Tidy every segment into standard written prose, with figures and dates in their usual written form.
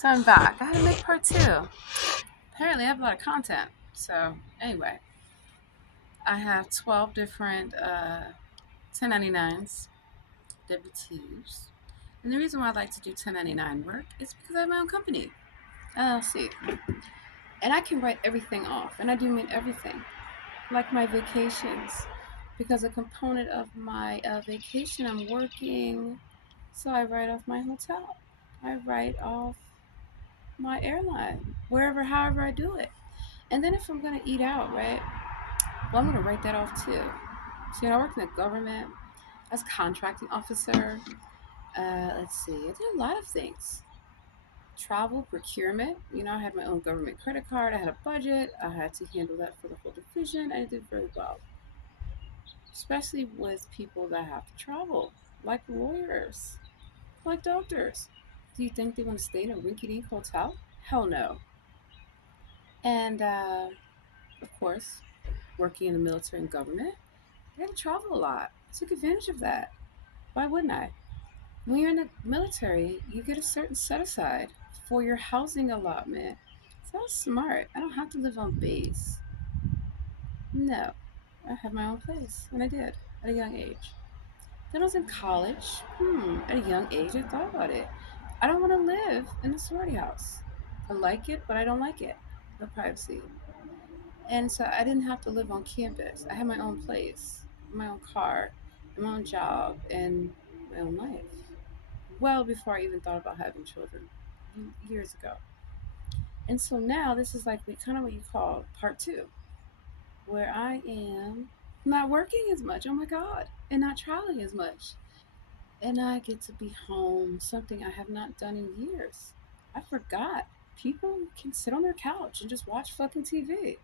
So I'm back. I had to make part two. Apparently, I have a lot of content. So, anyway, I have 12 different 1099s, W 2s. And the reason why I like to do 1099 work is because I have my own company, LLC. And I can write everything off. And I do mean everything, like my vacations. Because a component of my vacation, I'm working. So I write off my hotel. I write off my airline, wherever, however I do it. And then if I'm gonna eat out, right? Well, I'm gonna write that off too. So I worked in the government as a contracting officer. Let's see, I did a lot of things. Travel, procurement. I had my own government credit card. I had a budget. I had to handle that for the whole division. I did very well, especially with people that have to travel, like lawyers, like doctors. Do you think they want to stay in a rinky-dink hotel? Hell no. And of course, working in the military and government, I had to travel a lot. I took advantage of that. Why wouldn't I? When you're in the military, you get a certain set aside for your housing allotment. So I was smart. I don't have to live on base. No, I have my own place, and I did at a young age. Then I was in college. At a young age, I thought about it. I don't want to live in a sorority house. I like it, but I don't like it. No privacy. And so I didn't have to live on campus. I had my own place, my own car, my own job, and my own life. Well before I even thought about having children, years ago. And so now this is like kind of what you call part two, where I am not working as much. Oh my God. And not traveling as much. And I get to be home, something I have not done in years. I forgot. People can sit on their couch and just watch fucking TV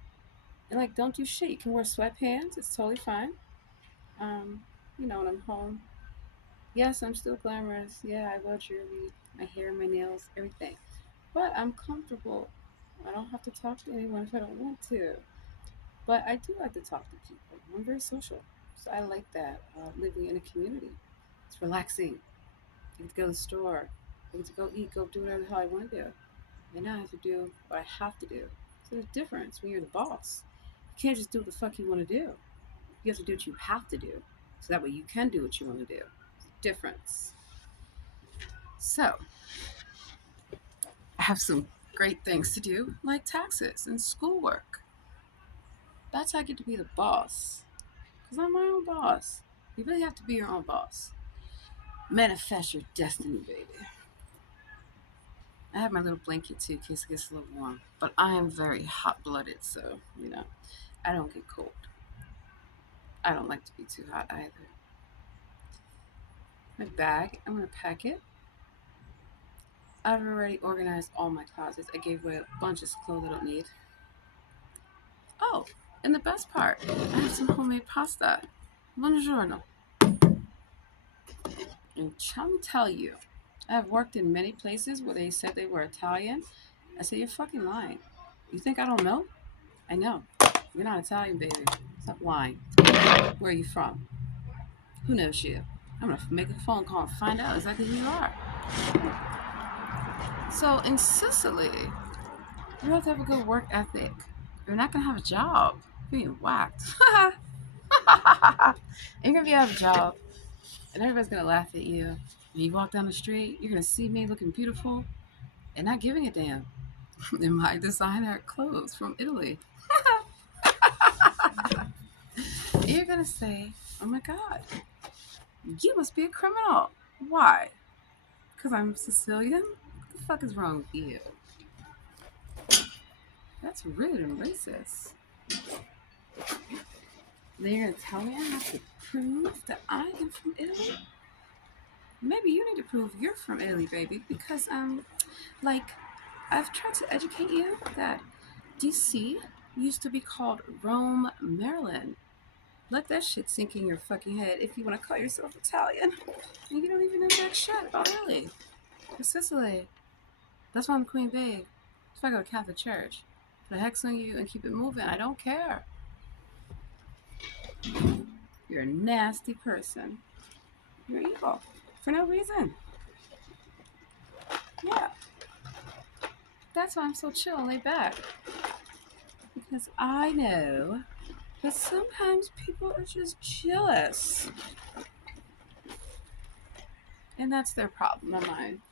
and like don't do shit. You can wear sweatpants. It's totally fine. Um, when I'm home. Yes, I'm still glamorous. Yeah, I wear jewelry, my hair, my nails, everything. But I'm comfortable. I don't have to talk to anyone if I don't want to. But I do like to talk to people. I'm very social. So I like that, living in a community. It's relaxing. I get to go to the store. I get to go eat, go do whatever the hell I want to do. And now I have to do what I have to do. So there's a difference when you're the boss. You can't just do what the fuck you want to do. You have to do what you have to do. So that way you can do what you want to do. Difference. So I have some great things to do, like taxes and schoolwork. That's how I get to be the boss. Because I'm my own boss. You really have to be your own boss. Manifest your destiny, baby. I have my little blanket too in case it gets a little warm. But I am very hot blooded, so, I don't get cold. I don't like to be too hot either. My bag, I'm going to pack it. I've already organized all my closets. I gave away a bunch of clothes I don't need. Oh, and the best part, I have some homemade pasta. Buongiorno. And let me tell you, I have worked in many places where they said they were Italian. I said, you're fucking lying. You think I don't know? I know. You're not Italian, baby. Stop lying. Where are you from? Who knows you? I'm gonna make a phone call and find out exactly who you are. So in Sicily, you have to have a good work ethic. You're not gonna have a job. You're being whacked. You're gonna be out of a job, and everybody's gonna laugh at you. When you walk down the street, you're gonna see me looking beautiful and not giving a damn in my designer clothes from Italy. You're gonna say, "Oh my God, you must be a criminal." Why? Because I'm Sicilian? What the fuck is wrong with you? That's rude and racist. Then you're gonna tell me I have to prove that I am from Italy? Maybe you need to prove you're from Italy, baby, because like I've tried to educate you that DC used to be called Rome, Maryland. Let that shit sink in your fucking head if you want to call yourself Italian. And you don't even know jack shit about Italy or Sicily. That's why I'm Queen Babe. If I go to Catholic Church, put a hex on you and keep it moving, I don't care. You're a nasty person. You're evil for no reason. Yeah. that's why I'm so chill and laid back. Because I know that sometimes people are just jealous. And that's their problem, not mine.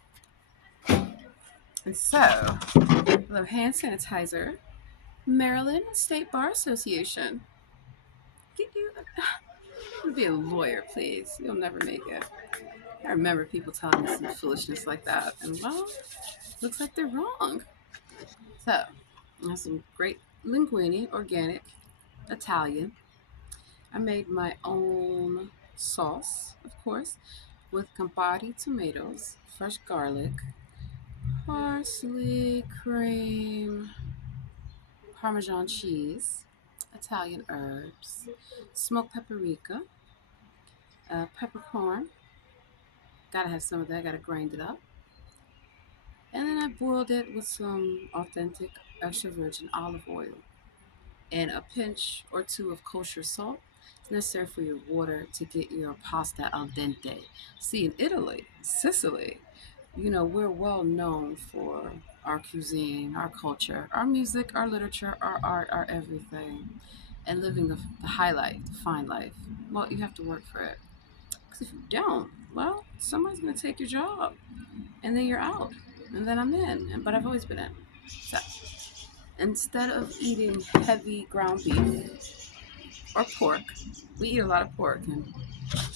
And so, the hand sanitizer, Maryland State Bar Association. Get you be a lawyer, please. You'll never make it. I remember people telling me some foolishness like that, and well, looks like they're wrong. So, I have some great linguine, organic, Italian. I made my own sauce, of course, with Campari tomatoes, fresh garlic, parsley, cream, Parmesan cheese, Italian herbs, smoked paprika, peppercorn. Gotta have some of that, gotta grind it up. And then I boiled it with some authentic extra virgin olive oil and a pinch or two of kosher salt. It's necessary for your water to get your pasta al dente. See, in Italy, Sicily, we're well known for our cuisine, our culture, our music, our literature, our art, our everything, and living the high life, the fine life. Well, you have to work for it. Because if you don't, well, somebody's going to take your job, and then you're out, and then I'm in. But I've always been in. So instead of eating heavy ground beef or pork, we eat a lot of pork in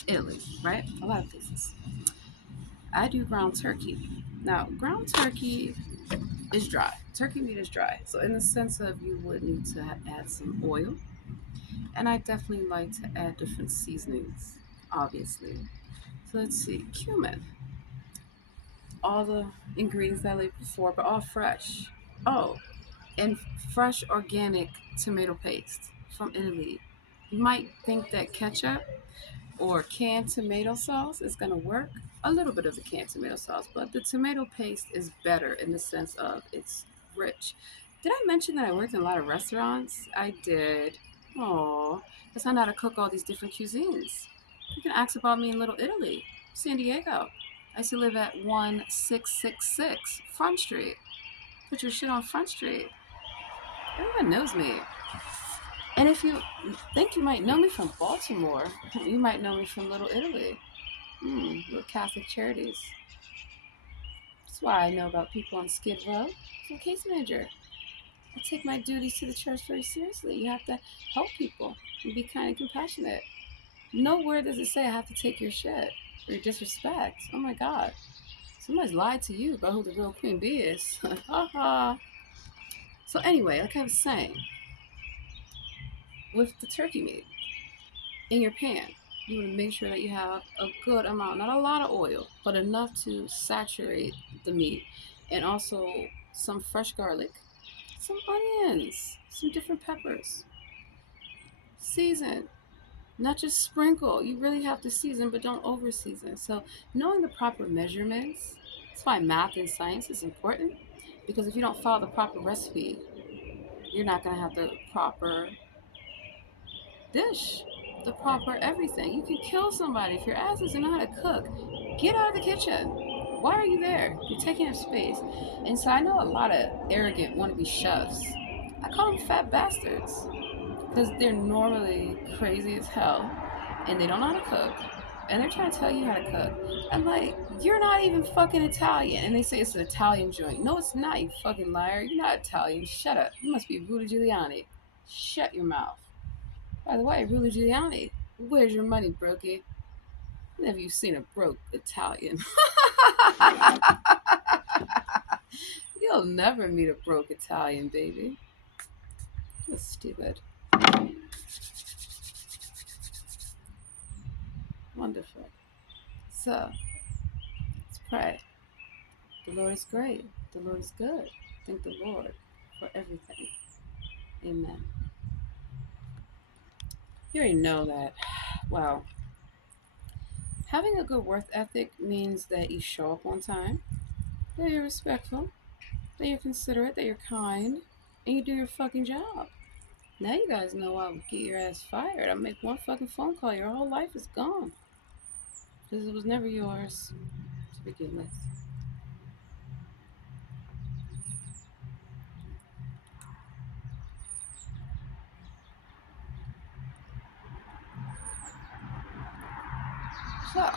Italy, right? A lot of places. I do ground turkey. Now, ground turkey is dry. Turkey meat is dry. So, in the sense of you would need to add some oil, and I definitely like to add different seasonings, obviously. So, let's see cumin, all the ingredients that I laid before, but all fresh. Oh, and fresh organic tomato paste from Italy. You might think that ketchup or canned tomato sauce is going to work. A little bit of the canned tomato sauce, but the tomato paste is better in the sense of it's rich. Did I mention that I worked in a lot of restaurants? I did. Oh, because I know how to cook all these different cuisines. You can ask about me in Little Italy, San Diego. I used to live at 1666 Front Street. Put your shit on Front Street. Everyone knows me. And if you think you might know me from Baltimore, you might know me from Little Italy. Little Catholic Charities. That's why I know about people on Skid Row. I'm a case manager. I take my duties to the church very seriously. You have to help people and be kind and compassionate. Nowhere does it say I have to take your shit or your disrespect. Oh my God. Somebody's lied to you about who the real Queen Bee is. Ha ha. So anyway, like I was saying, with the turkey meat in your pan, you want to make sure that you have a good amount, not a lot of oil, but enough to saturate the meat, and also some fresh garlic, some onions, some different peppers. Season, not just sprinkle. You really have to season, but don't over season. So knowing the proper measurements, that's why math and science is important, because if you don't follow the proper recipe, you're not going to have the proper dish, the proper everything. You can kill somebody if your ass doesn't know how to cook. Get out of the kitchen. Why are you there? You're taking up space. And so I know a lot of arrogant wannabe chefs. I call them fat bastards because they're normally crazy as hell and they don't know how to cook. And they're trying to tell you how to cook. I'm like, you're not even fucking Italian. And they say it's an Italian joint. No, it's not, you fucking liar. You're not Italian. Shut up. You must be Rudy Giuliani. Shut your mouth. By the way, Rudy Giuliani, where's your money, brokey? Never you seen a broke Italian. You'll never meet a broke Italian, baby. That's stupid. Wonderful. So, let's pray. The Lord is great. The Lord is good. Thank the Lord for everything. Amen. You already know that. Wow. Having a good work ethic means that you show up on time, that you're respectful, that you're considerate, that you're kind, and you do your fucking job. Now you guys know I would get your ass fired. I make one fucking phone call, your whole life is gone. Because it was never yours to begin with. So,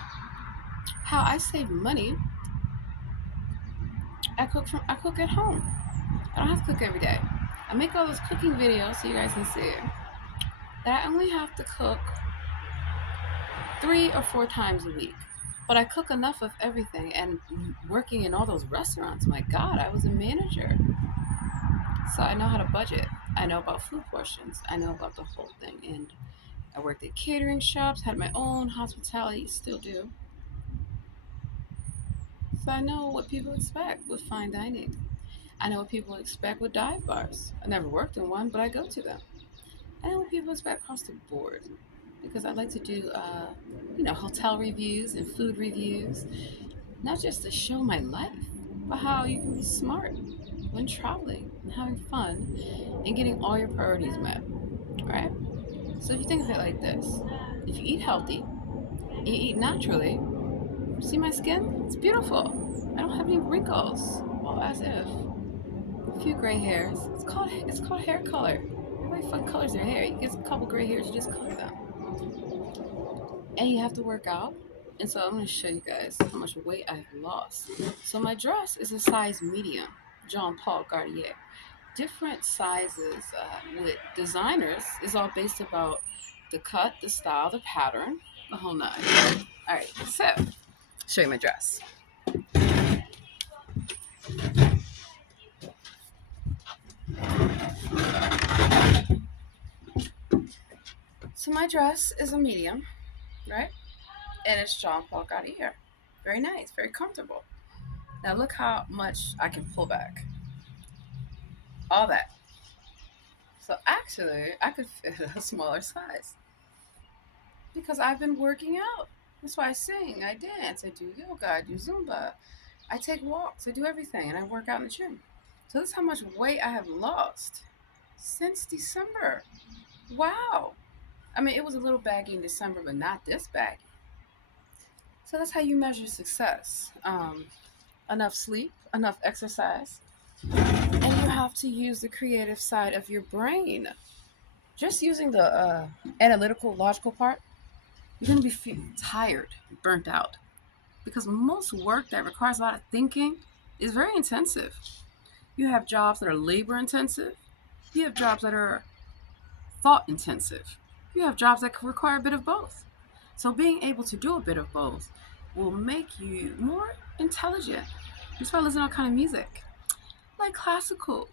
how I save money, I cook at home. I don't have to cook every day. I make all those cooking videos so you guys can see that I only have to cook 3 or 4 times a week. But I cook enough of everything, and working in all those restaurants, my God, I was a manager. So I know how to budget. I know about food portions. I know about the whole thing. And I worked at catering shops, had my own hospitality, still do. So I know what people expect with fine dining. I know what people expect with dive bars. I never worked in one, but I go to them. I know what people expect across the board because I like to do, hotel reviews and food reviews, not just to show my life, but how you can be smart when traveling and having fun and getting all your priorities met, right? So if you think of it like this, if you eat healthy, you eat naturally, see my skin? It's beautiful. I don't have any wrinkles. Well, as if. A few gray hairs. It's called hair color. Everybody fun colors their hair. You get a couple gray hairs, you just color them. And you have to work out. And so I'm going to show you guys how much weight I've lost. So my dress is a size medium, Jean Paul Gaultier. Different sizes with designers is all based about the cut, the style, the pattern, the whole nine. All right, so show you my dress. So my dress is a medium, right? And it's Jean Paul Gaultier. Very nice, very comfortable. Now look how much I can pull back. All that. So actually, I could fit a smaller size because I've been working out. That's why I sing, I dance, I do yoga, I do Zumba, I take walks, I do everything, and I work out in the gym. So this is how much weight I have lost since December. Wow. I mean, it was a little baggy in December, but not this baggy. So that's how you measure success. Enough sleep, enough exercise, and you have to use the creative side of your brain. Just using the analytical, logical part, you're going to be tired, burnt out. Because most work that requires a lot of thinking is very intensive. You have jobs that are labor intensive, you have jobs that are thought intensive, you have jobs that can require a bit of both. So, being able to do a bit of both will make you more intelligent. That's why I listen to all kind of music, like classical.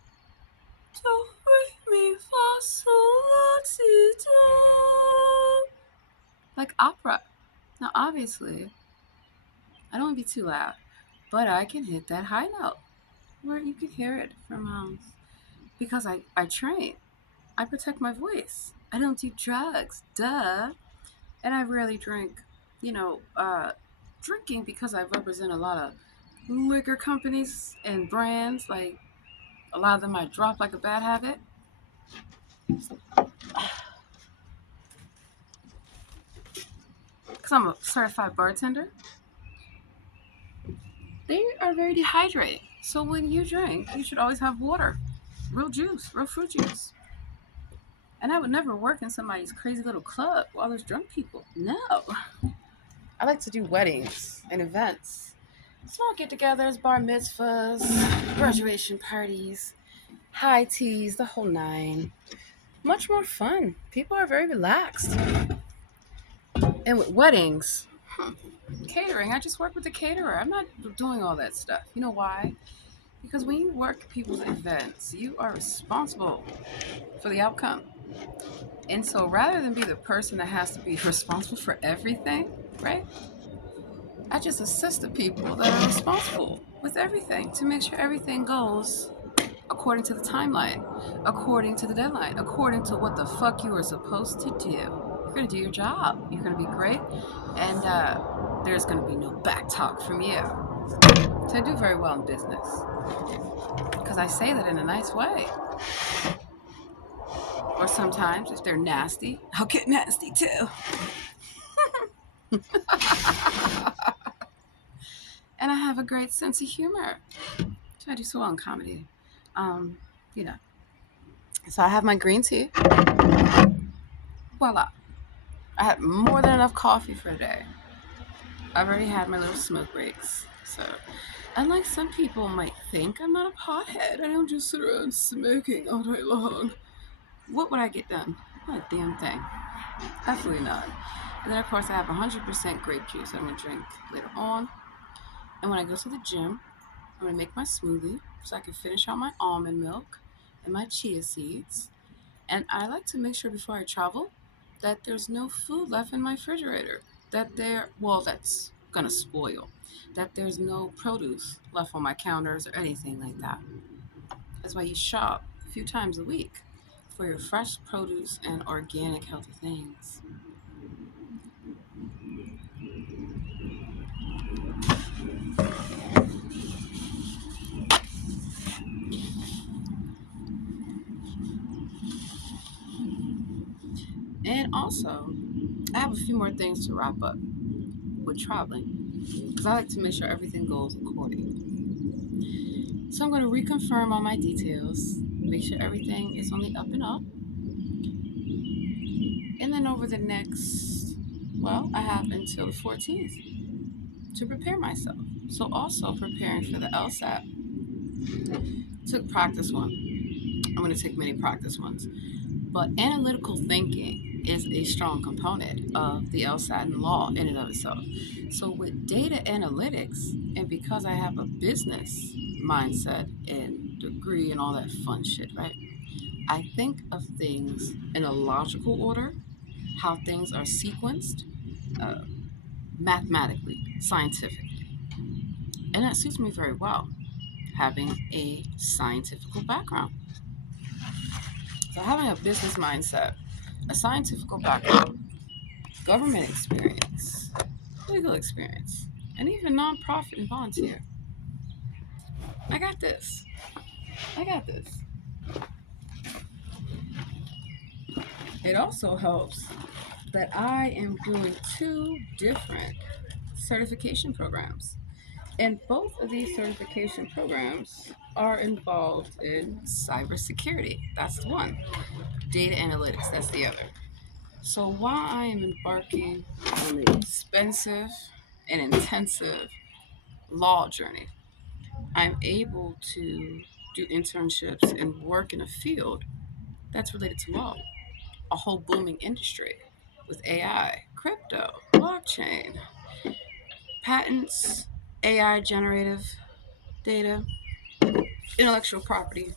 Do, re, mi, fa, sol, la, si, do. Like opera. Now, obviously, I don't want to be too loud, but I can hit that high note where you can hear it for miles. Because I train, I protect my voice. I don't do drugs, duh. And I rarely drink, you know, drinking because I represent a lot of liquor companies and brands. Like, a lot of them I drop like a bad habit. Because I'm a certified bartender. They are very dehydrated. So when you drink, you should always have water, real juice, real fruit juice. And I would never work in somebody's crazy little club while there's drunk people. No. I like to do weddings and events, small get togethers, bar mitzvahs, graduation parties, high teas, the whole nine. Much more fun. People are very relaxed. And with weddings, catering, I just work with the caterer. I'm not doing all that stuff. You know why? Because when you work people's events, you are responsible for the outcome. And so rather than be the person that has to be responsible for everything, right? I just assist the people that are responsible with everything to make sure everything goes according to the timeline, according to the deadline, according to what the fuck you are supposed to do. You're gonna do your job. You're gonna be great, and there's gonna be no back talk from you. So I do very well in business because I say that in a nice way. Or sometimes, if they're nasty, I'll get nasty too. And I have a great sense of humor. So I do so well in comedy. Um, you know. So I have my green tea. Voila. I had more than enough coffee for a day. I've already had my little smoke breaks. So, unlike some people might think, I'm not a pothead. I don't just sit around smoking all day long. What would I get done? Not a damn thing. Absolutely not. And then, of course, I have 100% grape juice I'm going to drink later on. And when I go to the gym, I'm going to make my smoothie so I can finish out my almond milk and my chia seeds. And I like to make sure before I travel that there's no food left in my refrigerator. That's gonna spoil. That there's no produce left on my counters or anything like that. That's why you shop a few times a week for your fresh produce and organic healthy things. And also, I have a few more things to wrap up with traveling because I like to make sure everything goes according. So I'm going to reconfirm all my details, make sure everything is on the up and up. And then over the next, well, I have until the 14th to prepare myself. So also preparing for the LSAT. Took practice one. I'm going to take many practice ones. But analytical thinking is a strong component of the LSAT and law in and of itself. So with data analytics, and because I have a business mindset and degree and all that fun shit, right? I think of things in a logical order, how things are sequenced, uh, mathematically, scientifically. And that suits me very well, having a scientific background. So, having a business mindset, a scientific background, government experience, legal experience, and even nonprofit and volunteer. I got this. I got this. It also helps that I am doing two different certification programs. And both of these certification programs are involved in cybersecurity. That's the one. Data analytics, that's the other. So while I am embarking on an expensive and intensive law journey, I'm able to do internships and work in a field that's related to law, a whole booming industry with AI, crypto, blockchain, patents, AI generative data, intellectual property,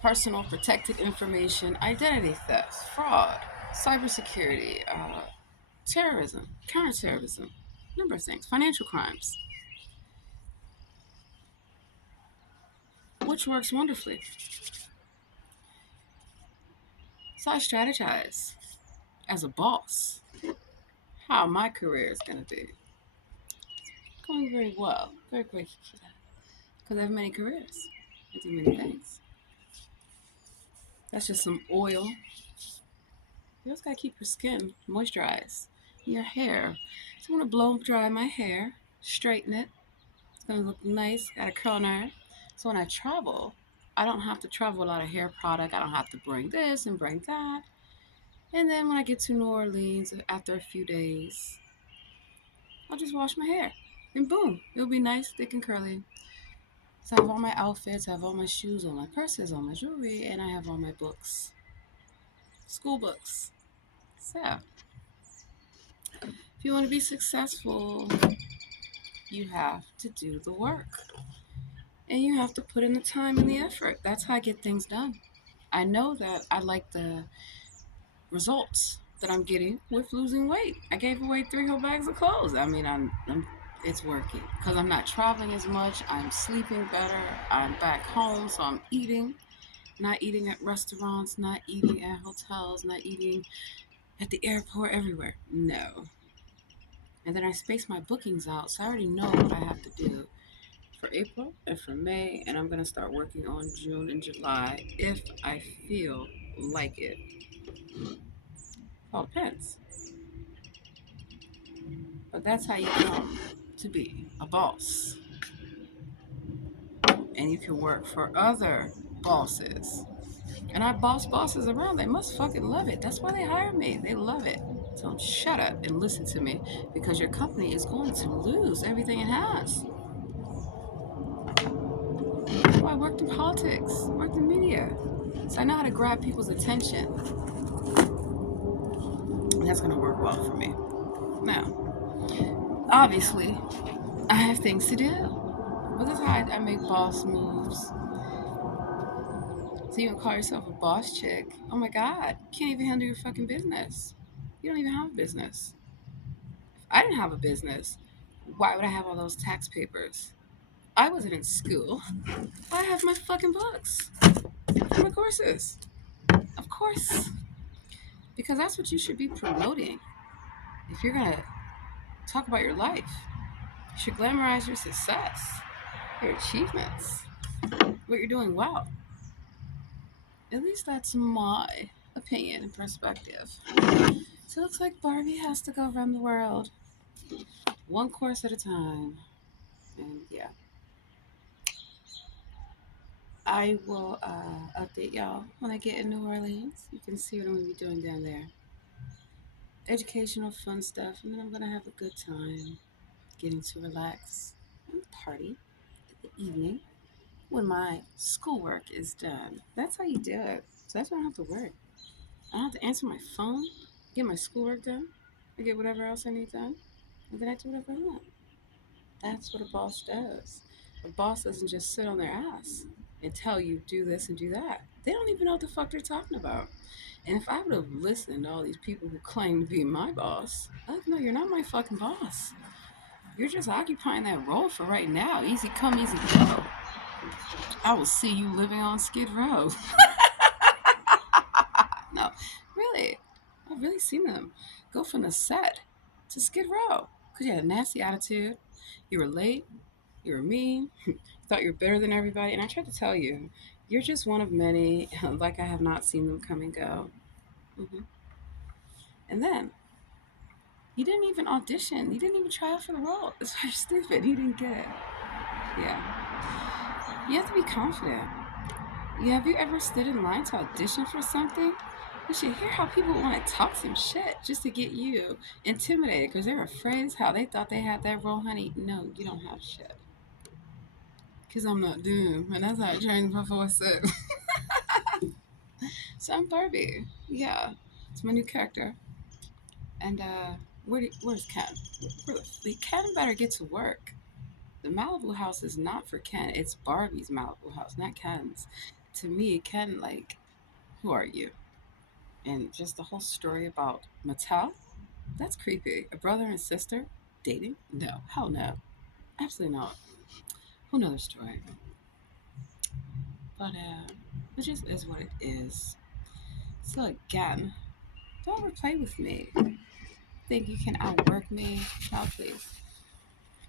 personal protected information, identity theft, fraud, cybersecurity, terrorism, counterterrorism, a number of things, financial crimes, which works wonderfully. So I strategize as a boss how my career is going to be. It's going very well. Very grateful for that because I have many careers. I do many things. That's just some oil. You also got to keep your skin moisturized, your hair. So I'm going to blow dry my hair, straighten it. It's going to look nice. Got a curl nerve. So when I travel, I don't have to travel with a lot of hair product. I don't have to bring this and bring that. And then when I get to New Orleans after a few days, I'll just wash my hair. And boom, it'll be nice, thick, and curly. So I have all my outfits, I have all my shoes, all my purses, all my jewelry, and I have all my books. School books. So, if you want to be successful, you have to do the work. And you have to put in the time and the effort. That's how I get things done. I know that I like the results that I'm getting with losing weight. I gave away 3 whole bags of clothes. I mean, it's working because I'm not traveling as much. I'm sleeping better. I'm back home, so I'm eating, not eating at restaurants, not eating at hotels, not eating at the airport, everywhere. No. And then I space my bookings out, so I already know what I have to do for April and for May, and I'm gonna start working on June and July if I feel like it. All depends. But that's how you come to be a boss. And you can work for other bosses. And I boss bosses around. They must fucking love it. That's why they hire me. They love it. Tell them, shut up and listen to me because your company is going to lose everything it has. Well, I worked in politics, worked in media. So I know how to grab people's attention. And that's going to work well for me. Now, obviously, I have things to do. But that's how I make boss moves. So you even call yourself a boss chick. Oh my God. You can't even handle your fucking business. You don't even have a business. If I didn't have a business, why would I have all those tax papers? I wasn't in school. I have my fucking books for my courses. Of course. Because that's what you should be promoting. If you're going to talk about your life, you should glamorize your success, your achievements, what you're doing well. At least that's my opinion and perspective. So it looks like Barbie has to go around the world, one course at a time. And yeah, I will update y'all when I get in New Orleans. You can see what I'm going to be doing down there. Educational, fun stuff. And then I'm going to have a good time getting to relax and party in the evening when my schoolwork is done. That's how you do it. So that's why I don't have to work. I don't have to answer my phone, get my schoolwork done, I get whatever else I need done, and then I do whatever I want. That's what a boss does. A boss doesn't just sit on their ass and tell you do this and do that. They don't even know what the fuck they're talking about. And if I would have listened to all these people who claim to be my boss, I'd no, you're not my fucking boss. You're just occupying that role for right now. Easy come, easy go. I will see you living on Skid Row. No, really. I've really seen them go from the set to Skid Row because you had a nasty attitude. You were late. You were mean. You thought you were better than everybody. And I tried to tell you, you're just one of many. Like I have not seen them come and go. hmm And then you didn't even audition. You didn't even try out for the role. It's very stupid. You didn't get it. Yeah. You have to be confident. Yeah, have you ever stood in line to audition for something? You should hear how people want to talk some shit just to get you intimidated because they're afraid as hell. They thought they had that role, honey. No, you don't have shit. Because I'm not them. And that's how I trained before six. So I'm Barbie. Yeah. It's my new character. And where's Ken? Ken better get to work. The Malibu house is not for Ken. It's Barbie's Malibu house, not Ken's. To me, Ken, like, who are you? And just the whole story about Mattel, that's creepy. A brother and sister dating? No, hell no. Absolutely not. Whole nother story. But it just is what it is. So again, don't ever play with me. Think you can outwork me? No, please.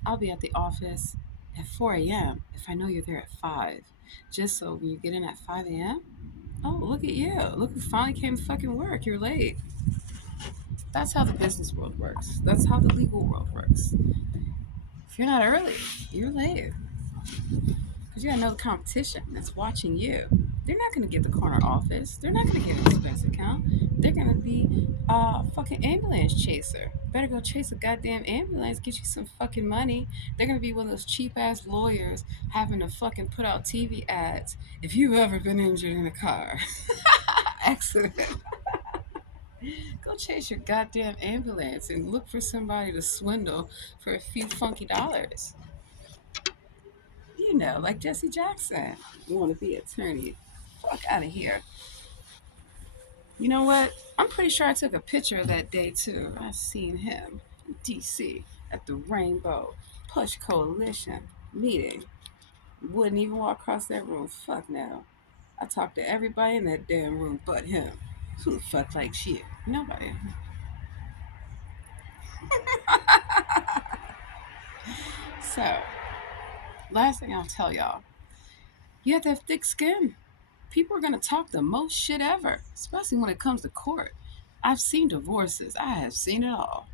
I'll be at the office at 4 a.m. if I know you're there at 5. Just so when you get in at 5 a.m., oh, look at you. Look who finally came to fucking work. You're late. That's how the business world works. That's how the legal world works. If you're not early, you're late. Because you got no competition that's watching you. They're not going to get the corner office. They're not going to get an expense account. They're going to be a fucking ambulance chaser. Better go chase a goddamn ambulance, get you some fucking money. They're going to be one of those cheap ass lawyers having to fucking put out TV ads. If you've ever been injured in a car accident, go chase your goddamn ambulance and look for somebody to swindle for a few funky dollars. You know, like Jesse Jackson. You want to be an attorney. Fuck out of here. You know what? I'm pretty sure I took a picture of that day too. I seen him in DC at the Rainbow Push Coalition meeting. Wouldn't even walk across that room. Fuck no. I talked to everybody in that damn room but him. Who the fuck likes shit? Nobody. So, last thing I'll tell y'all, you have to have thick skin. People are going to talk the most shit ever, especially when it comes to court. I've seen divorces. I have seen it all.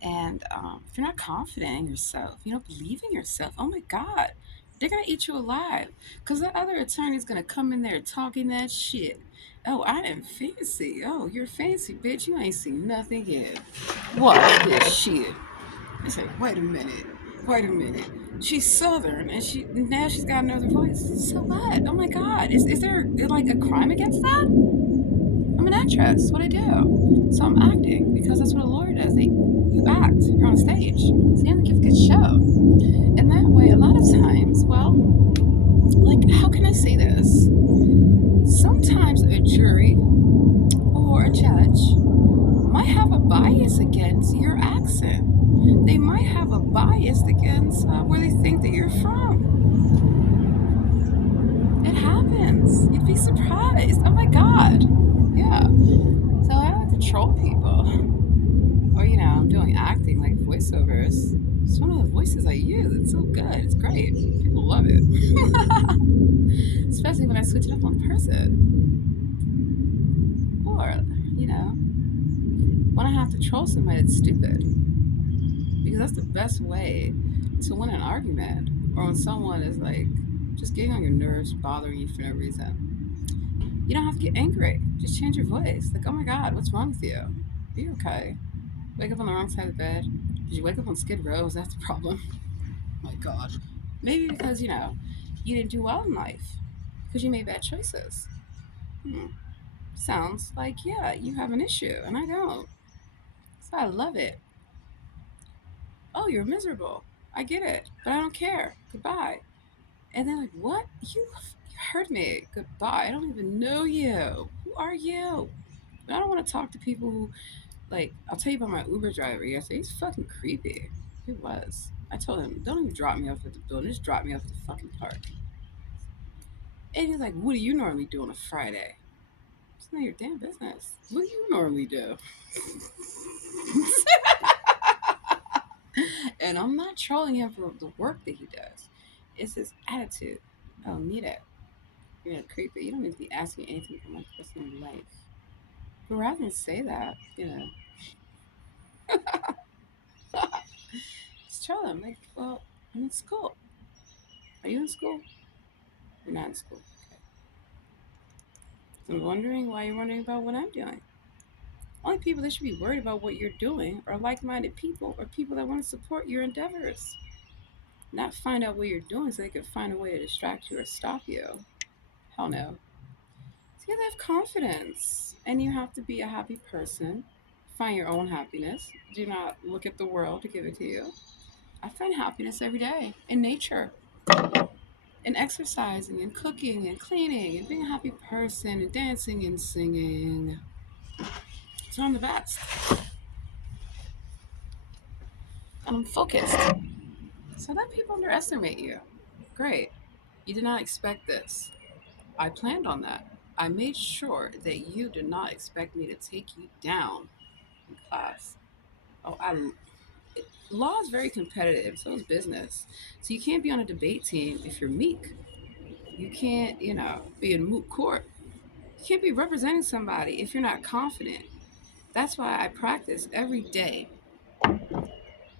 And if you're not confident in yourself, you don't believe in yourself, oh my God, They're gonna eat you alive. Cause the other attorney's gonna come in there talking that shit. Oh, I am fancy. Oh, you're fancy, bitch. You ain't seen nothing yet. Watch this shit. I say, wait a minute. Wait a minute. She's Southern and she's got another voice. So what? Oh my god. Is there like a crime against that? I'm an actress. What I do. So I'm acting because that's what a lawyer does. You act. You're on stage. So you have to give a good show. And that way, a lot of times, well, like, how can I say this? Sometimes a jury or a judge might have a bias against your accent. They might have a bias against where they think that you're from. It happens. You'd be surprised. Oh my god. Yeah. So I like to troll people. Or, I'm doing acting like voiceovers. It's one of the voices I use. It's so good. It's great. People love it. Especially when I switch it up on person. Or, when I have to troll somebody that's stupid. Because that's the best way to win an argument. Or when someone is like just getting on your nerves, bothering you for no reason. You don't have to get angry. Just change your voice. Like, oh my god, what's wrong with you? Are you okay? Wake up on the wrong side of the bed? Did you wake up on Skid Row? Is that the problem? Oh my god. Maybe because, you didn't do well in life. Because you made bad choices. Sounds like, yeah, you have an issue, and I don't. So I love it. Oh, you're miserable. I get it, but I don't care. Goodbye. And they're like, what? You heard me. Goodbye. I don't even know you. Who are you? But I don't want to talk to people who, like, I'll tell you about my Uber driver yesterday. He's fucking creepy. He was. I told him, don't even drop me off at the building. Just drop me off at the fucking park. And he's like, what do you normally do on a Friday? It's not your damn business. What do you normally do? And I'm not trolling him for the work that he does. It's his attitude. I don't need it. You're creepy. You don't need to be asking anything from my personal life. But rather than say that, just tell them, like, well, I'm in school. Are you in school? You're not in school. Okay. So I'm wondering why you're wondering about what I'm doing. Only people that should be worried about what you're doing are like minded people or people that want to support your endeavors. Not find out what you're doing so they can find a way to distract you or stop you. Hell no. So you have to have confidence and you have to be a happy person. Find your own happiness. Do not look at the world to give it to you. I find happiness every day in nature, in exercising and cooking and cleaning and being a happy person and dancing and singing. So I'm the best. And I'm focused. So that people underestimate you. Great. You did not expect this. I planned on that. I made sure that you did not expect me to take you down in class. Oh, law is very competitive. So is business. So you can't be on a debate team if you're meek. You can't, be in moot court. You can't be representing somebody if you're not confident. That's why I practice every day.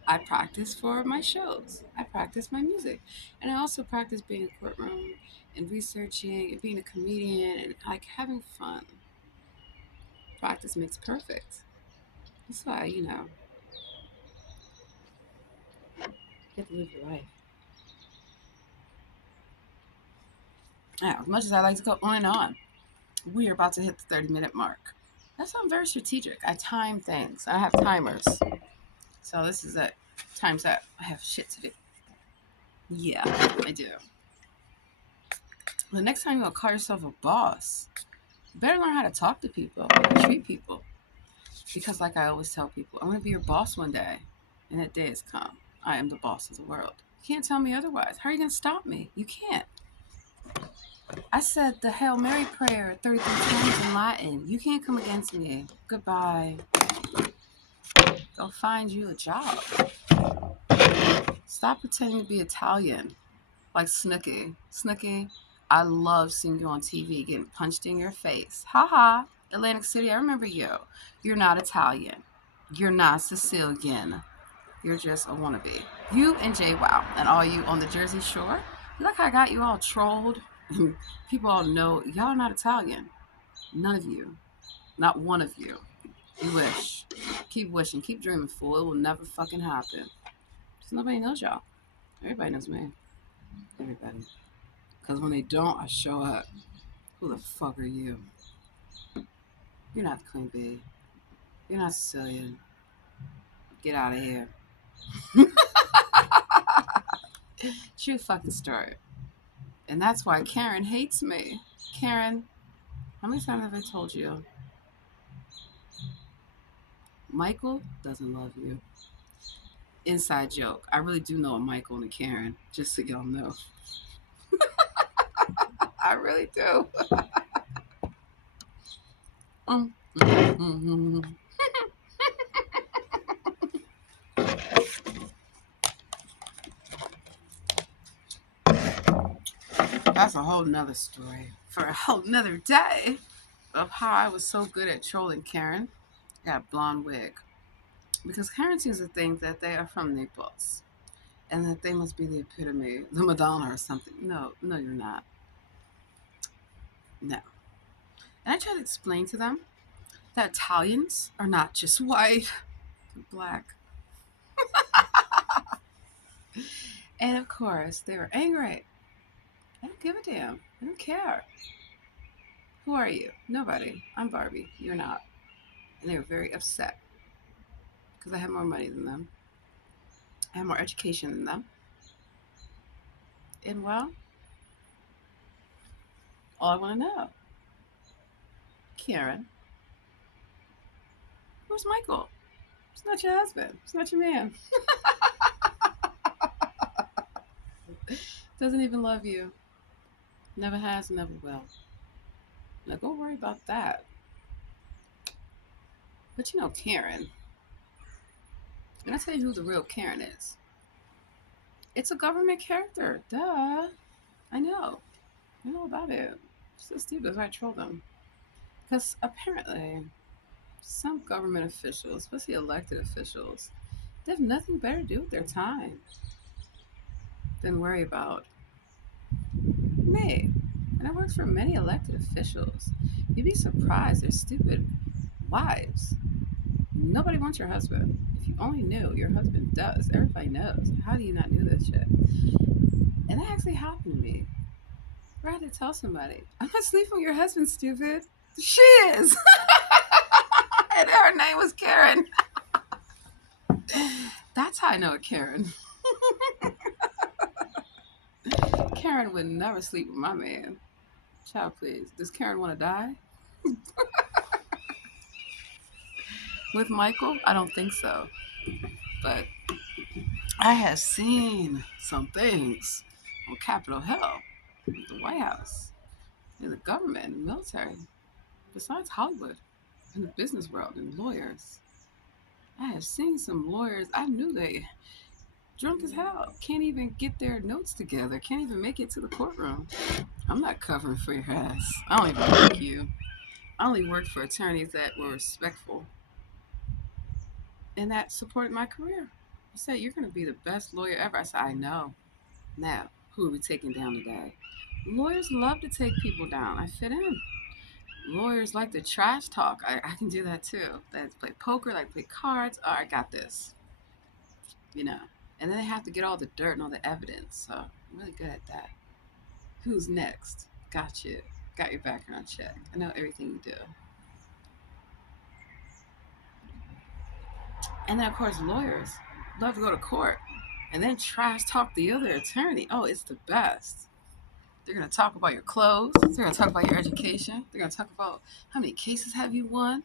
I practice for my shows. I practice my music. And I also practice being in a courtroom and researching and being a comedian and like having fun. Practice makes perfect. That's why, you have to live your life. Yeah, as much as I like to go on and on, we're about to hit the 30-minute mark. That's why I'm very strategic. I time things. I have timers. So this is it. Time's up. I have shit to do. Yeah, I do. The next time you want to call yourself a boss, you better learn how to talk to people, how to treat people. Because like I always tell people, I'm going to be your boss one day. And that day has come. I am the boss of the world. You can't tell me otherwise. How are you going to stop me? You can't. I said the Hail Mary prayer 33 times in Latin. You can't come against me. Goodbye. Go find you a job. Stop pretending to be Italian. Like Snooki. Snooki, I love seeing you on TV getting punched in your face. Haha. Atlantic City, I remember you. You're not Italian. You're not Sicilian. You're just a wannabe. You and Jay Wow and all you on the Jersey Shore, Look, I got you all trolled. People all know y'all are not Italian. None of you. Not one of you. You wish. Keep wishing. Keep dreaming, fool. It will never fucking happen. Because nobody knows y'all. Everybody knows me. Everybody. Because when they don't, I show up. Who the fuck are you? You're not the Queen Bee. You're not Sicilian. Get out of here. True fucking story. And that's why Karen hates me. Karen, how many times have I told you? Michael doesn't love you. Inside joke. I really do know a Michael and a Karen, just so y'all know. I really do. That's a whole nother story for a whole nother day of how I was so good at trolling Karen. Got a blonde wig. Because Karen seems to think that they are from Naples and that they must be the epitome, the Madonna or something. No, you're not. No. And I try to explain to them that Italians are not just white, they're black. And of course, they were angry. I don't give a damn. I don't care. Who are you? Nobody. I'm Barbie. You're not. And they were very upset because I have more money than them. I have more education than them. And well, all I want to know, Karen, where's Michael? It's not your husband. It's not your man. Doesn't even love you. Never has, never will. Now go worry about that. But you know Karen. And I tell you who the real Karen is. It's a government character. Duh. I know. I know about it. So stupid. I troll them. Because apparently, some government officials, especially elected officials, they have nothing better to do with their time than worry about me. And I work for many elected officials. You'd be surprised. They're stupid wives. Nobody wants your husband. If you only knew, your husband does. Everybody knows. How do you not know this shit? And that actually happened to me. I had to tell somebody, I'm not sleeping with your husband, stupid. She is. And her name was Karen. That's how I know a Karen. Karen would never sleep with my man. Child, please. Does Karen want to die? With Michael? I don't think so. But I have seen some things on Capitol Hill, the White House, in the government, the military, besides Hollywood, in the business world, and lawyers. I have seen some lawyers, I knew they drunk as hell, can't even get their notes together, can't even make it to the courtroom. I'm not covering for your ass. I don't even like you. I only worked for attorneys that were respectful and that supported my career. I said, you're going to be the best lawyer ever. I said, I know. Now, who are we taking down today? Lawyers love to take people down. I fit in. Lawyers like to trash talk. I can do that too. They like to play poker, like to play cards. Oh, I got this. You know. And then they have to get all the dirt and all the evidence. So I'm really good at that. Who's next? Got you. Got your background check. I know everything you do. And then, of course, lawyers love to go to court and then trash talk the other attorney. Oh, it's the best. They're going to talk about your clothes. They're going to talk about your education. They're going to talk about how many cases have you won.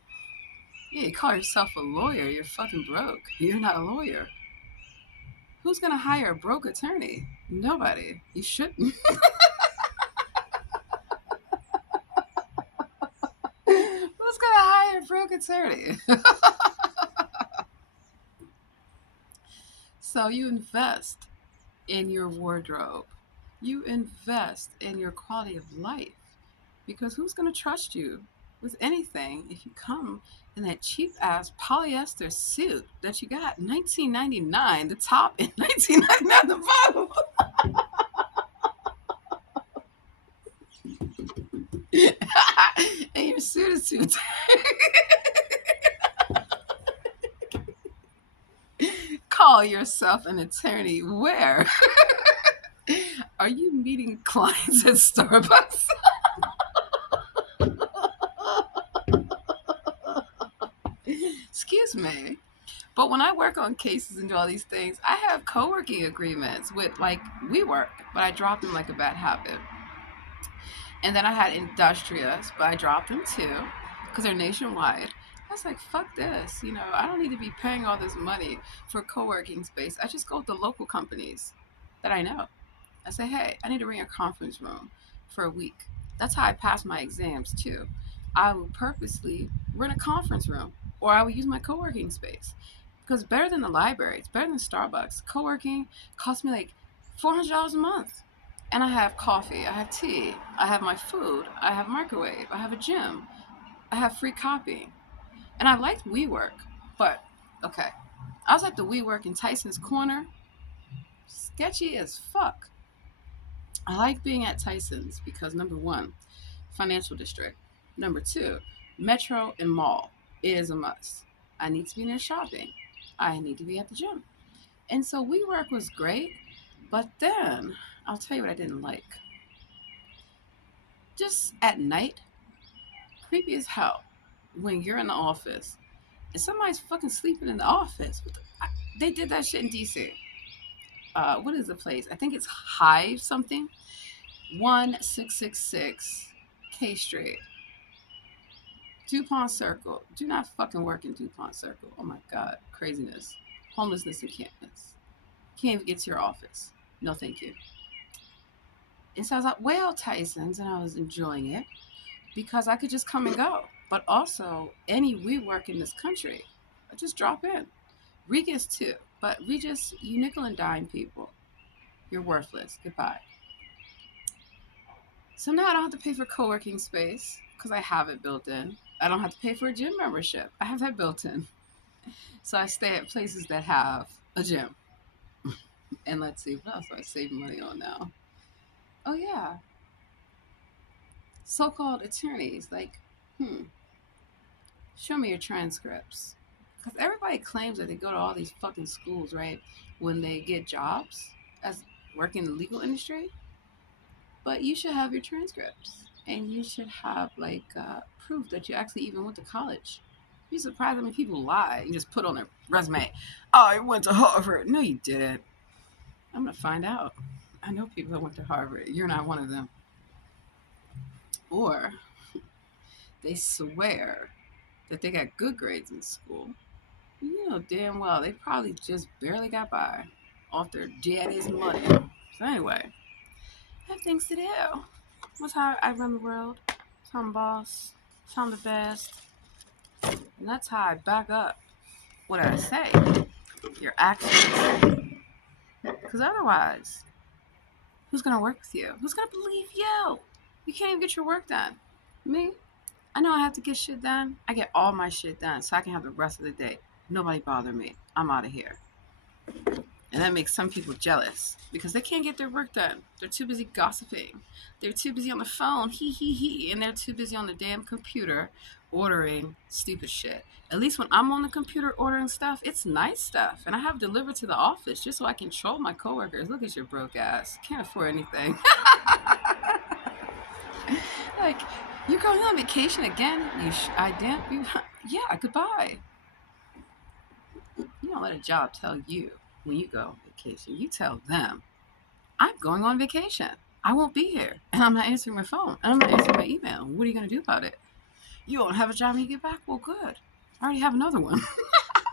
Yeah, you call yourself a lawyer. You're fucking broke. You're not a lawyer. Who's going to hire a broke attorney? Nobody. You shouldn't. Who's going to hire a broke attorney? So you invest in your wardrobe. You invest in your quality of life. Because who's going to trust you with anything if you come in that cheap ass polyester suit that you got in 1999, the top in 1999, the bottom? Your suit is too tight. Call yourself an attorney. Where? Are you meeting clients at Starbucks? Excuse me. But when I work on cases and do all these things, I have co-working agreements with like WeWork, but I dropped them like a bad habit. And then I had Industrious, but I dropped them too because they're nationwide. I was like, fuck this. I don't need to be paying all this money for co-working space. I just go with the local companies that I know. I say, hey, I need to rent a conference room for a week. That's how I pass my exams too. I will purposely rent a conference room or I will use my co-working space because it's better than the library. It's better than Starbucks. Co-working costs me like $400 a month. And I have coffee, I have tea, I have my food, I have microwave, I have a gym, I have free copy. And I liked WeWork, but okay. I was at the WeWork in Tyson's Corner. Sketchy as fuck. I like being at Tyson's because number one, financial district. Number two, metro and mall. It is a must. I need to be near shopping. I need to be at the gym. And so WeWork was great, but then I'll tell you what I didn't like. Just at night, creepy as hell when you're in the office and somebody's fucking sleeping in the office. They did that shit in DC. What is the place? I think it's Hive something. 1666 K Street. DuPont Circle. Do not fucking work in DuPont Circle. Oh my God. Craziness. Homelessness encampments. Can't even get to your office. No, thank you. And so I was at Whale Tyson's and I was enjoying it because I could just come and go. But also, any WeWork in this country, I just drop in. Regis too. But Regis, you nickel and dime people. You're worthless. Goodbye. So now I don't have to pay for co-working space because I have it built in. I don't have to pay for a gym membership. I have that built in. So I stay at places that have a gym. And let's see, what else do I save money on now? Oh yeah. So-called attorneys. Like, show me your transcripts. Because everybody claims that they go to all these fucking schools, right? When they get jobs as working in the legal industry. But you should have your transcripts. And you should have like proof that you actually even went to college. You'd be surprised how many people lie and just put on their resume, oh, I went to Harvard. No, you didn't. I'm going to find out. I know people that went to Harvard. You're not one of them. Or they swear that they got good grades in school. You know damn well they probably just barely got by off their daddy's money. So anyway, I have things to do. That's how I run the world. That's how I'm boss. That's how I'm the best. And that's how I back up what I say. Your actions. Because otherwise, who's going to work with you? Who's going to believe you? You can't even get your work done. Me? I know I have to get shit done. I get all my shit done so I can have the rest of the day. Nobody bother me. I'm out of here. And that makes some people jealous because they can't get their work done. They're too busy gossiping. They're too busy on the phone, and they're too busy on the damn computer ordering stupid shit. At least when I'm on the computer ordering stuff, it's nice stuff. And I have delivered to the office just so I can troll my coworkers. Look at your broke ass. Can't afford anything. Like, you're going on vacation again? Yeah, goodbye. You don't let a job tell you when you go on vacation. You tell them, I'm going on vacation. I won't be here. And I'm not answering my phone. And I'm not answering my email. What are you going to do about it? You won't have a job when you get back? Well, good. I already have another one.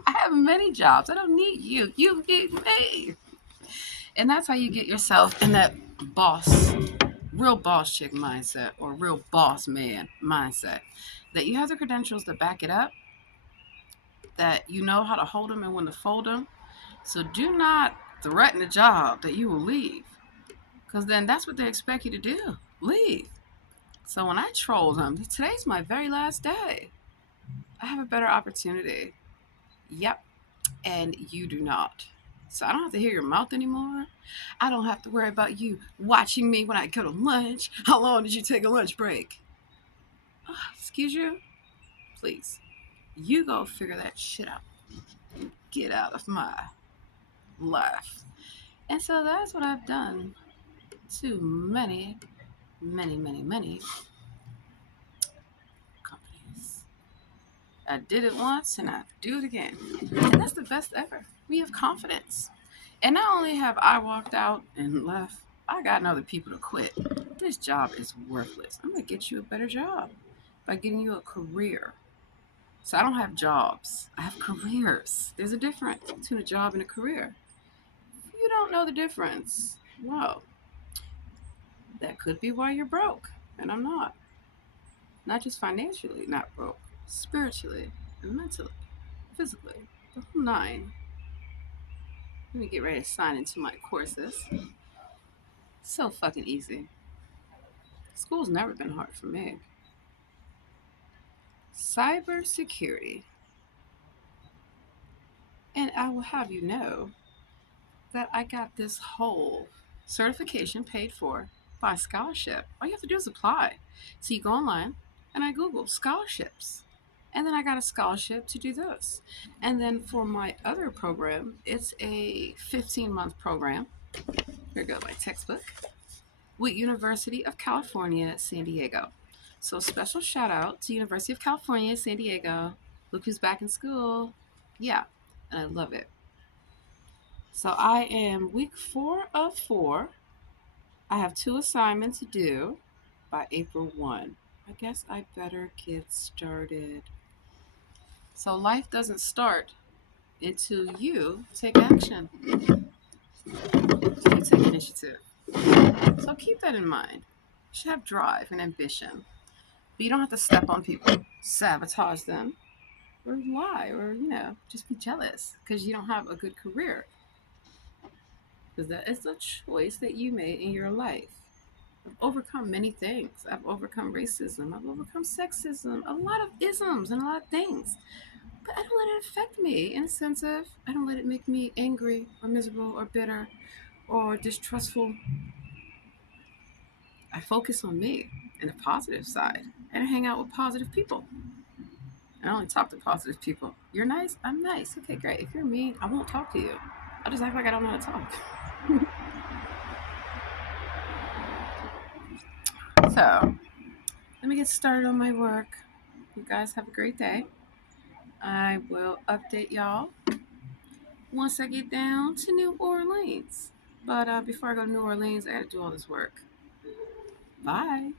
I have many jobs. I don't need you. You need me. And that's how you get yourself in that real boss chick mindset or real boss man mindset. That you have the credentials to back it up. That you know how to hold them and when to fold them. So do not threaten a job that you will leave. Because then that's what they expect you to do. Leave. So when I troll them, today's my very last day. I have a better opportunity. Yep. And you do not. So I don't have to hear your mouth anymore. I don't have to worry about you watching me when I go to lunch. How long did you take a lunch break? Excuse you? Please. You go figure that shit out. Get out of my life. And so that's what I've done to many, many, many, many companies. I did it once and I do it again. And that's the best ever. We have confidence. And not only have I walked out and left, I got other people to quit. This job is worthless. I'm going to get you a better job by getting you a career. So I don't have jobs, I have careers. There's a difference between a job and a career. If you don't know the difference, well, that could be why you're broke. And I'm not. Not just financially, not broke, spiritually, and mentally, physically, the whole nine. Let me get ready to sign into my courses. So fucking easy. School's never been hard for me. Cybersecurity. And I will have you know that I got this whole certification paid for by scholarship. All you have to do is apply. So you go online and I Google scholarships. And then I got a scholarship to do this. And then for my other program, it's a 15-month program. Here goes my textbook with University of California, San Diego. So special shout out to University of California, San Diego. Look who's back in school. Yeah, and I love it. So I am week 4 of 4. I have 2 assignments to do by April 1. I guess I better get started. So life doesn't start until you take action. So you take initiative. So keep that in mind. You should have drive and ambition. But you don't have to step on people, sabotage them, or lie, or, just be jealous because you don't have a good career. Because that is the choice that you made in your life. I've overcome many things. I've overcome racism. I've overcome sexism, a lot of isms and a lot of things. But I don't let it affect me in a sense of I don't let it make me angry or miserable or bitter or distrustful. I focus on me and the positive side and I hang out with positive people. I only talk to positive people. You're nice? I'm nice. Okay, great. If you're mean, I won't talk to you. I'll just act like I don't know how to talk. So, let me get started on my work. You guys have a great day. I will update y'all once I get down to New Orleans. But before I go to New Orleans, I got to do all this work. Bye.